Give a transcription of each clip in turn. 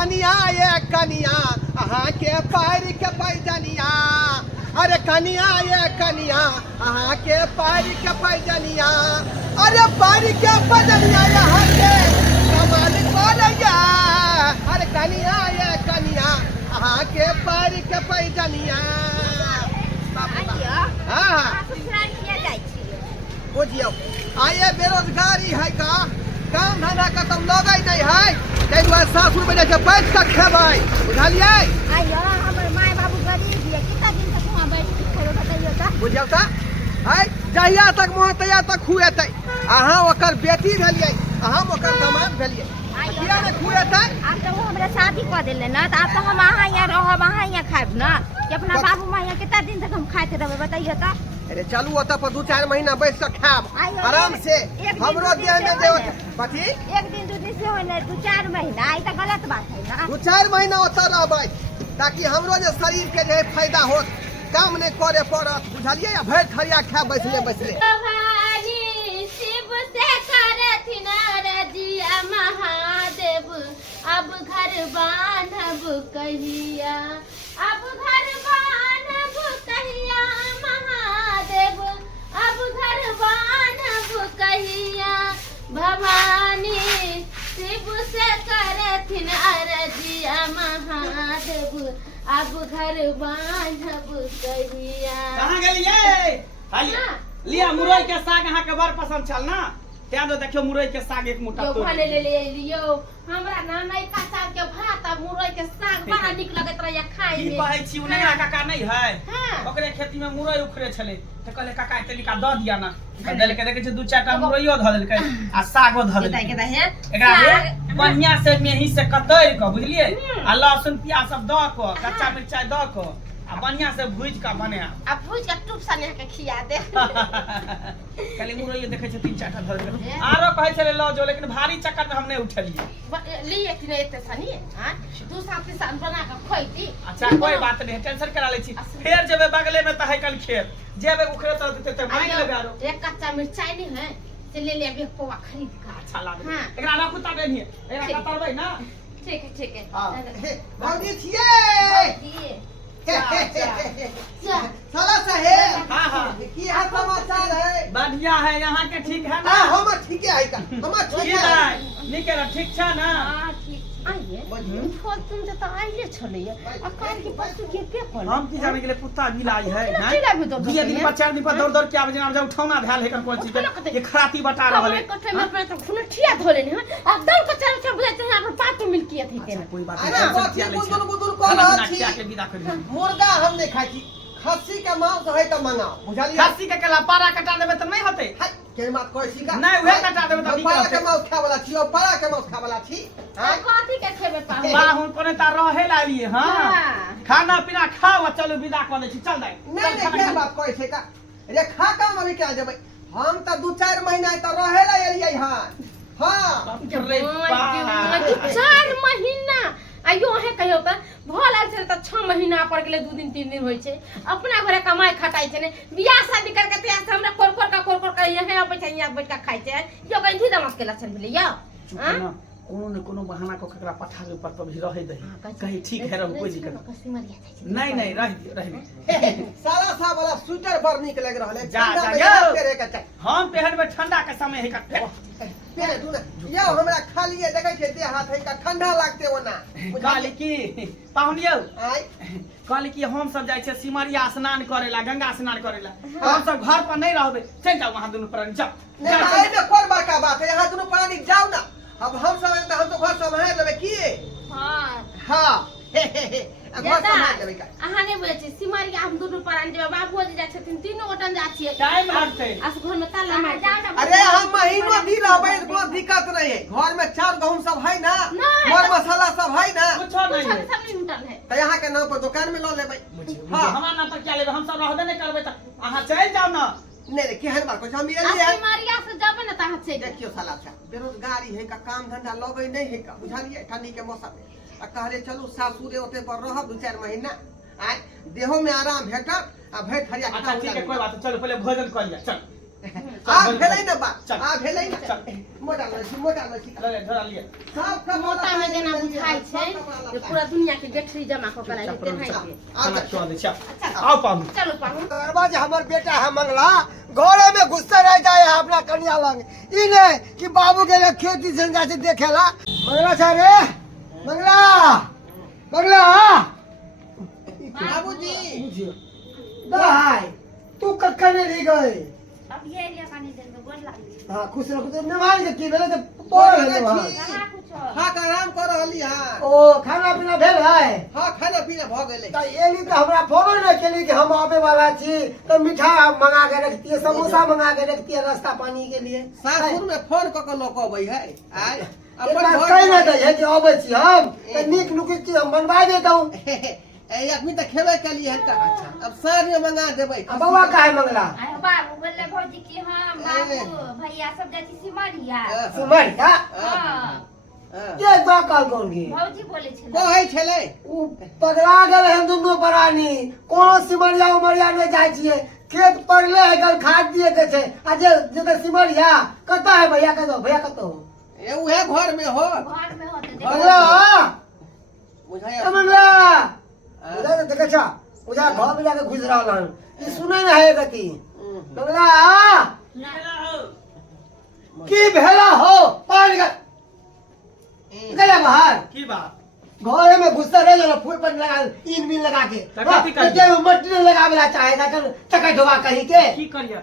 कनिया ये कनिया अहाँ के पैर के पैजनिया अरे कनिया ये कनिया अहाँ के पैर के पैजनिया अरे पैर के पैजनिया यहाँ के कमाल करिया अरे कनिया ये कनिया अहाँ के पैर के पैजनिया बुझियो आइए बेरोजगारी है का काम धंधा का तुम लोग नहीं है ताहि दुआरे सासुर में जाके बैठ कर खेबै बुझलियै आइयो हमर माय बाबू गरीब है कितना दिन तक वहां बैठ के खेलो बताइयो त बुझियौ त है जहिया तक मोह तहिया तक खुएतै अहाँ ओकर बेटी भेलियै अहाँ ओकर दामाद भेलियै किया ने खुएतै अब तो वो हमरा शादी कर देले ना त अब तो हम अहाँ यहाँ रहब अहाँ यहाँ खाइब ना कि अपना बाबू माय यहाँ कितना दिन तक हम खाते रहबे बताइयो त अरे चलू ओतऽ पर 2-4 महीना बैठ कर खाब आराम से हमरो देह में देव कथी एक दिन दू दिन से होय ना 2-4 महीना ई त गलत बात है ना 2-4 महीना ओतऽ रहबै ताकि हमरो जे शरीर के जे फायदा होत काम नहीं करे पड़त बुझलियै या भरि खरिया खाए बैसले बैसले भवानी शिव से करथिन रजिया महादेव अब घर बांधब कहिया अब घर बांधब कहिया महादेव अब घर बांधब कहिया भवानी शिव से करथिन रजिया महादेव अब घर बांधब कहिया। कहाँ गेलियै लिया मुरई के साग अहाँ के बड़ पसंद छल ना त्या दो देखियो मुरई के साग एक मुठ्ठा यो तोड़ भले ले लियो हमरा ना नहीं का साग के भात आ मुरई के साग बड़ा निक लगत रहया खाए की में कहै छी उनैया काका नहीं है हां ओकरे खेती में मुरई उखरे छले त कहले काका तनिका द दिया ना देल के देखे छै 2-4 टा मुरईयो ध देलकै आ सागो ध देलकै एकरा बढ़िया से मेही से कतैर के बुझलियै आ लहसुन प्याज सब द के कच्चा मिरचाई द के आ बढ़िया से भूज के बना अब भूज के टूप सने के खिया दे खाली मुरई देखे छै 3-4 टा ध देलकै आरो कहै छले ल जो लेकिन भारी चक्कर में हम नहीं उठलियै लिए कि नहीं एते सनी हां दू साथ से सान बना के खइती अच्छा कोई बात नहीं टेंशन करा ले छी फिर जेबे बगले में त है कल खेत जेबे उखरे त देते त मांग लेबे आरो एक कच्चा मिर्चाई नहीं है से ले ले एक पवा खरीद के अच्छा लागे हां एकरा ना कुत्ता देनी है एकरा कतरबै ना ठीक है हां भौजी छियै साला साहेब हां हां की है समाचार है बढ़िया है यहाँ के ठीक है ना हम ठीक है का हम ठीक है निकेरा ठीक छ ना हां ठीक आइए फोन तुम तो आइले छले अकाल के पशु के पे फोन हम की जाने के लिए कुत्ता बिलाई है किला भी दो दिया दिन पर 4 दिन पर दौड़ दौड़ के आवे जना जब उठौना भेल है कोन चीज ये खराती बता रहल है कठे में अपना तो खून ठिया धोले ने अब दौड़ के चल चल बुझाते हैं अपन पात मिल किया थी के कोई बात अरे बाती बुजुर्ग बुजुर्ग को छी के विदा कर मुर्गा हम नहीं खाई छी खस्सी के मांस है त मंगाओ बुझलियै खस्सी के केला पारा कटा देबे त नहीं होते के बात कहै छी का नहीं उहे कटा देबे त पारा के मांस खाय वाला छी और पारा के मांस खाय वाला छी हां कथी के खेबे पाहु बाहुन कोने त रहे लालिए हां खाना पीना खाओ चलो विदा कर दे छी चल दाई नहीं के बात कहै छै का रे खा का में क्या जेबै हम त 2-4 महीना त रहे ला एलियै हां हां 4 महीना आइयो है कहियो त भल आल छै त 6 महीना पर गेले 2 दिन 3 दिन होय छै अपना घरे कमाई खटाई छै ने बियाह शादी करके त हमरा कोर का यहीं आबै छै यहां बैठ के खाइ छै यो गंधी दमक के लक्षण भेलै या हां कोनो न कोनो बहाना को ककरा पठावे पर तो भी रहे दे कहीं ठीक है रहो कोई दिक्कत नहीं नहीं रह साला सा वाला स्वेटर बड़ निक लग रहल है जा तेरे का हम पहन में ठंडा के समय है का पेरे तू ना यो हमरा खालिए देखै छै देह हाथ है का ठंडा लागते ओना काली की पाहुनियो आइ काली की हम सब जाय छै सिमरिया स्नान करेला गंगा स्नान करेला हम सब घर पर नहीं रहबे चल जाओ वहां दोनों प्राणी जाओ नहीं भाई में कोन बड़का बात है यहां दोनों प्राणी जाओ ना अब हम सब हम तो घर संभाल लेबे की हां हां घर संभाल लेबे का अहाँ नहीं बोले छी सिमरिया हम दोनों प्राणी जेबा बाबूजी जाय छथिन तीनों गोटन जा छियै टाइम लगते आस घर में ताला मार अरे हम महीनों दिन रहबै कोनो दिक्कत नहीं है घर में चाउर गहूम सब है ना मर मसाला सब है ना कुछ नहीं है सब निमटल है त यहां के नाम पर दुकान में लो लेबै हां हमारा नाम पर क्या लेबे हम सब रहबे नहीं करबे त अहाँ चल जाओ ना नहीं केहन बात कहै हम एलिए सिमरिया से जाबे ना त अहाँ से देखियो साला था बेरोजगारी है का काम धंधा लगे नहीं है का बुझलिए ठंडी के मौसम में आ कहले चलू सासुरे ओते पर रहब 2-4 महीना आ देहो में आराम भेटत आ भेट हरिया अच्छा ठीक है कोई बात चलो पहले भोजन कर लिया चल आ भेलै ना बा चल। आ भेलै ना चल। मोटा लड़की ले झोरा लिए सब मोटा में जेना बुझाइ छै जे पूरा दुनिया के गठरी जमा क के लागे तेनाइ के खाना खिला दे चल आओ पाहु चलो पाहु दरबाज हमर बेटा है मंगला घरे में घुसते रह जाए है अपना कन्या लंग ई ने कि बाबू के लिए खेती से जाके देखेला मंगला छ रे मंगला मंगला बाबूजी दाई तू कक्का ने रह गए अब ये लिया पानी दे दो गोर लागी हां खुश रहो तो नमाज के की भेले तो बोल है वहां कहाँ कुछ हां आराम कर रहली हां ओ खाना पीना भेल है हां खाना पीना भ गेलै त एली त हमरा फोन न केली कि हम आवे वाला छी तो मिठाई मंगा के रखती है समोसा मंगा के रखती है रास्ता पानी के लिए सासुर में फोन क के लोक अबै है आय अपन कहि न दे है कि आबै छी हम त नीक नुकी चीज हम बनवा देतौ ए आदमी त खेबे केलिए हन अच्छा अब साँझ में मंगा देबै बउआ काहे मंगला आय बाबू बोले भौजी कि हम बाबू भैया सब जाती सिमरिया सुमरिया हां के बा कल कोन की भौजी बोले छले कहै छलै उ पगला गेल है दुनु परानी कोनो सिमरिया उमरिया नै जाय छिए खेत पड़ले है गल खाद दिए के छै आ जे सिमरिया कत है भैया कत ए उहे घर में हो घर में होते देख मंगला बुझाय मंगला उधर देखे छा उधर घर में जाके घुस रहल हन ई सुनै न है गति मंगला की भेला हो पानी का निकल बाहर की बात घरे में घुसता रह जाना फूल पर लगा इन बिन लगा के कथी करी? ते मट्टी लगावेला चाहे ना कर चकै ढोवा कहीं के की करिए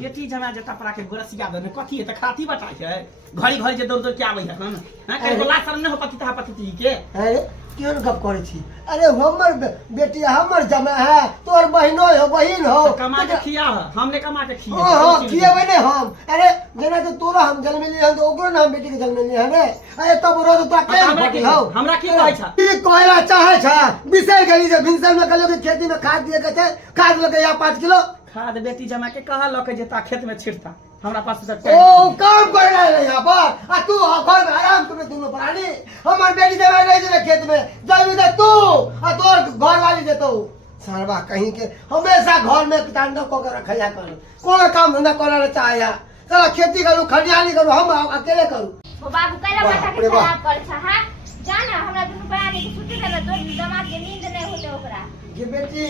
बेटी जमा जता परा के गोरसिया दे कथी है त खाती बता है घड़ी घड़ी जे दौड़ दौड़ के आबै है हम हां के बोला शर्म न हो पति ता पति के अरे क्यों गप करे छी अरे हमर बेटी हमर जमा है तोर बहिनो हो बहिन हो तो कमा के खिया है हमने कमा के खिया ओहो खिएबै ने हम अरे जेना तो तोरा हम जन्म लिए हम तो ओकरो नाम बेटी के जन्म लिए हने अरे तब रो तो के बेटी हो हमरा की कहै छ ई कहला चाहे छ बिसर गेली जे भिनसर में कहलो कि खेती में खाद दिए के छै खाद लगे या 5 किलो खाद बेटी जमा के कहा लके जेता खेत में छिड़ता हमरा पास त ओ काम कर रहा है यहाँ पर आ तू घर में आराम तुम्हें दोनों प्राणी हमार बेटी जमा रह जे खेत में जाई दे तू आ तोर घर वाली देतो सरवा कहीं के हमेशा घर में तांडव को के रखया कर कोनो काम धंधा करे चाहे चला खेती करू खड़ियाली करू हम अकेले करू वो बाबू कहला माथा के खराब कर छ हां जाना हमरा दुनु प्राणी के छुट्टी देबे तो दिमाग के नींद नहीं होते ओकरा ये बेटी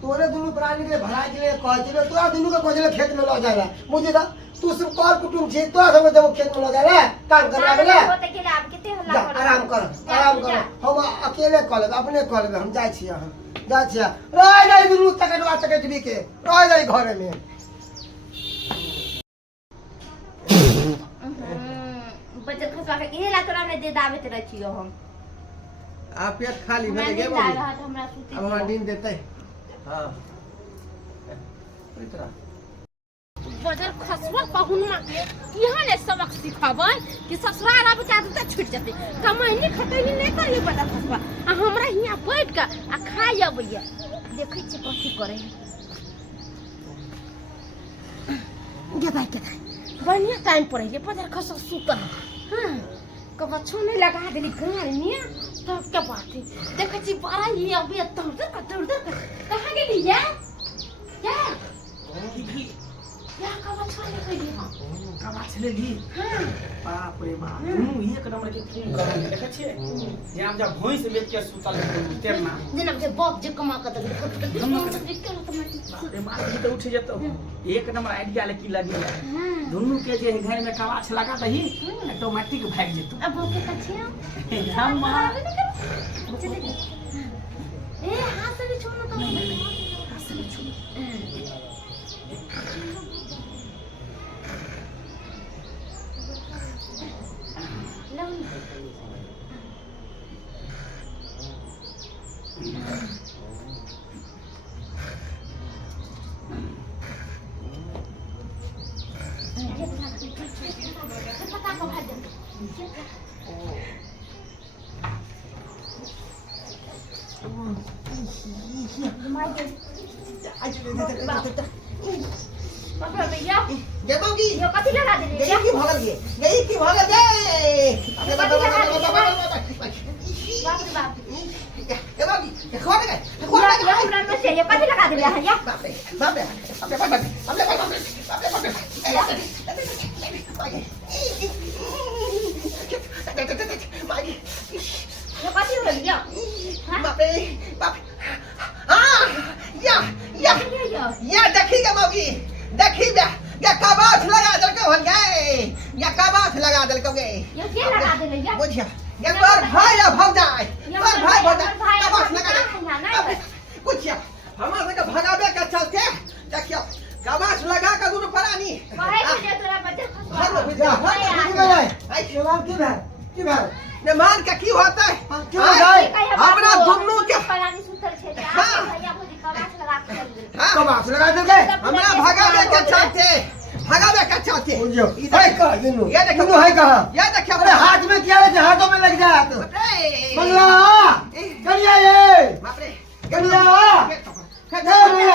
तोरे दोनों प्राणी के भलाई के लिए कह दिले तोरा दोनों के कोजले खेत में ल जाएला मुझे दा तू सिर्फ कर कुटुम छी तोरा सब जब खेत में ल जाएला काम करवा बेला होते के आप किते हल्ला कर आराम कर हम अकेले कर लेब अपने कर लेब हम जाय छी हम जाय छी रह जाई दोनों तकटवा तकटबी के रह जाई घरे में बचत खसवा के इहे ला तोरा ने दे दावे ते रखियो हम आ पेट खाली हमरा भेले गे नींद आ बाबू रहा था हमरा सुती अब हमरा नींद देतै हां इतना बजर खसवा पहुनमा के यहाँ ने सबक सिखाबै कि ससुराल आब के आदत छूट जते कमाई खटैनी नहीं करिए बजर खसवा आ हमरा हियां बैठ के आ खाइ अबैया देखै छी कथी करे गे भाई के बढ़िया टाइम पर है बजर खसवा सुतल हां कब छोने लगा देली घर में तब क्या बात है देखै छी बारा ही अबे दौड़ कहां गेली या या कब छोने गई कमा छले ली बाप रे बाप तू एक नंबर के खून कर देखे छे यहां जब भोई से बेच के सुतल तेरना जेना जे बाप जे कमा के दे अरे मार जी तो उठ जतो एक नंबर आइडिया लेकी लगी दोनों के जे घर में कमाछ लगा दही ऑटोमेटिक भाग जेतो अब ओके कछे हम ए हाथ से छोड़ो तो हाथ से छोड़ पकड़ भैया गे बाबूजी यो कथी लगा देली गई की भागल गे गई की भागल गे बाप रे बाप गे बाबूजी खो गए हमरा में से ये कथी लगा देली है या बाप रे बाप रे बाप रे बाप रे ये कथी हो लिया हां बाप रे बाप हाँ या या या देखिएगा मौगी देखिएगा या कबाथ लगा दल के हो गए या कबाथ लगा दल के गए ये के लगा दे ले या बुझिया ये पर भाई या भौजाई पर भाई भौजाई कबाथ लगा दे बुझिया हमारे के भगावे के चलते देखियो कबाथ लगा के दूर परानी कहे जे तोरा बच्चे घर में बुझिया आई जवाब की भाई ने मान के की होता है क्यों जाए हमरा दुन्नु के पलानी सुतर छे भैया भौजी कबास लगा के चल गेल कबास लगा दे गए हमरा भगावे के चलते भगावे के चलते बुझियो है का इनु ये देखो इनु है कहां ये देखियो अरे हाथ में क्या है हाथों में लग जाए तो मंगला करिया ये बाप रे करिया करिया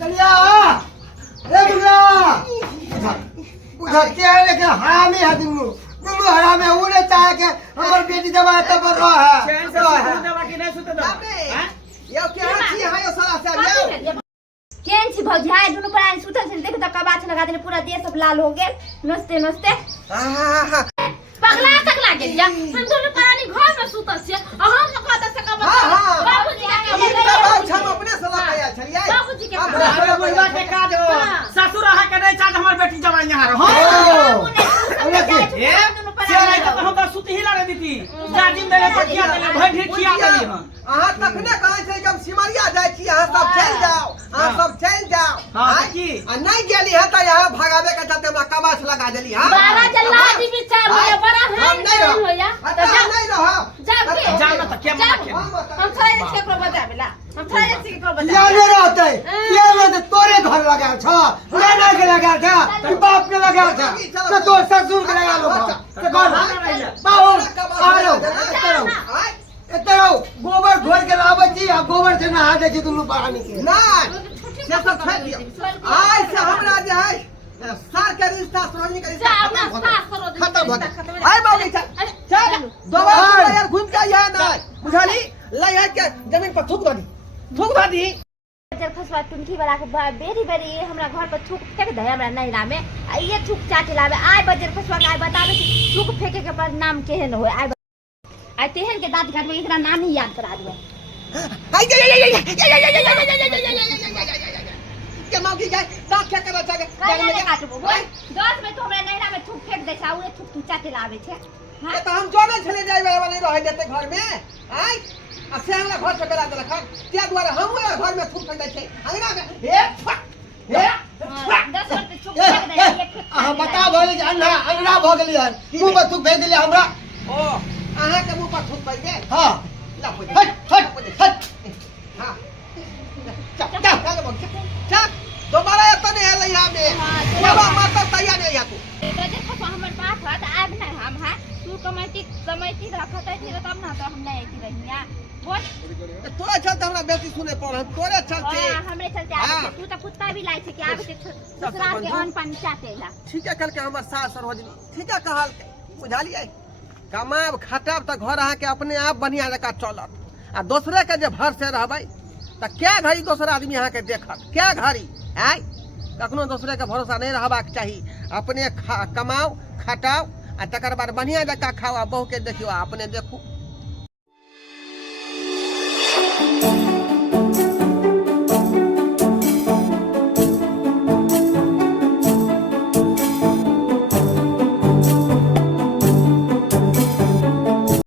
करिया रे मंगला उधर क्या है लेकिन हरामी है तुम हरामी है उन्हें चाहे के हमारी बेटी दवा तब रो है चैन से सुते दवा कि नहीं सुते दवा केन छी भौजाई दुनु परानी सुतल छन देखो त कबाछ लगा देले पूरा देह सब लाल हो गेल नस्ते नस्ते पगला तक लागे या हम दोनों परानी घर में सुतल छे आ हम न कहत से कब बाबूजी के अरे बुढ़वा के काज हो ससुर रहा के नहीं चाह हमर बेटी जवान यहां रहो से नहीं तो हम तो सुत ही लगे दीती जाजिम देले पटिया देले भई ढेर खिया देली हम अहाँ तखने कहै छै कि हम सिमरिया जाइ छी अहाँ सब चल जाओ अहाँ सब चल जाओ हां की आ नहीं गेली है त यहाँ भगावे के चलते हमरा कबाछ लगा देली हां बाबा जल्ला जी विचार हो बड़ा हम नहीं है रहो या तो नहीं रहो जाओ के जाओ ना तो क्या मना के हम थोड़े से करो बतावेला हम थोड़े से करो बता याद रहते ये में तोरे घर लगा छ नाना के लगा था कि बाप के लगा था तो तोर ससुर के लगा लो तो कौन बाबू आ लो इतना गोबर घोर के लावे छी आ गोबर से नहा दे छी दुनु पानी के नहीं से सब छोड़ दियो आज से हमरा जे है सार के रिश्ता सोनी के रिश्ता खत्म हो गया हाय बाबू चल दोबारा यार घूम के यहाँ ना बुझाली लय के जमीन पर थूक दी जब खसवा टुंठी वाला के बेरी बेरी हमरा घर पर थूक फेंक दे हमरा नैरा में आ ये थूक चाटे लावे आय बजर खसवा के आय बतावे छी थूक फेंके के पर नाम केहन होय आय तेहन के दांत काट में एकरा नाम ही याद करा देबे के मौकी जाए दांत क्या करना चाहे नहीं काटबो बोल 10 में तो हमरा नैरा में थूक फेंक दे छा उहे थूक तू चाटे लावे छे ये तो हम जोने चले जाए वाला नहीं रह देते घर में आय आ से हमरा घर से बेला देला खन त्या द्वारा हम घर में थूक फेंक दे छे अंगना में हे 10 मिनट थूक फेंक दे ये फेंक आ बता बोले जे अंगना भ गेली है मुंह पर तू भेज दिले हमरा ओ अहाँ के मुंह पर थूक फेंक दे हां ला हट हां चल दोबारा तो नहीं है यहाँ में बाबा माता तैयार नहीं है तू बजे खसवा हमर पास है त आब नहीं हम है तू कमेटी रखत है तब ना तो हम नहीं आती रहिया बोल तोरे चलते हमरा बेटी सुने पड़ तोरे चलते हमरे चलते आबे तू त कुत्ता भी लाई छे कि आबे ते ससुराल के अन्न पानी चाटेला ठीक है कल के हमर सास सरोजनी ठीक है कहल बुझालिए कमाब खटाब त घर अहाँ के अपने आप बढ़िया जका चलत आ दूसरे के जे भर से रहबै त क्या घड़ी दूसरा आदमी अहाँ के देखत क्या घड़ी आय कखनो दूसरे के भरोसा नहीं रहबाक चाहिए अपने कमाओ खटाओ आ तकर बाद बढ़िया जका खाओ आ बहू के देखियो अपने देखू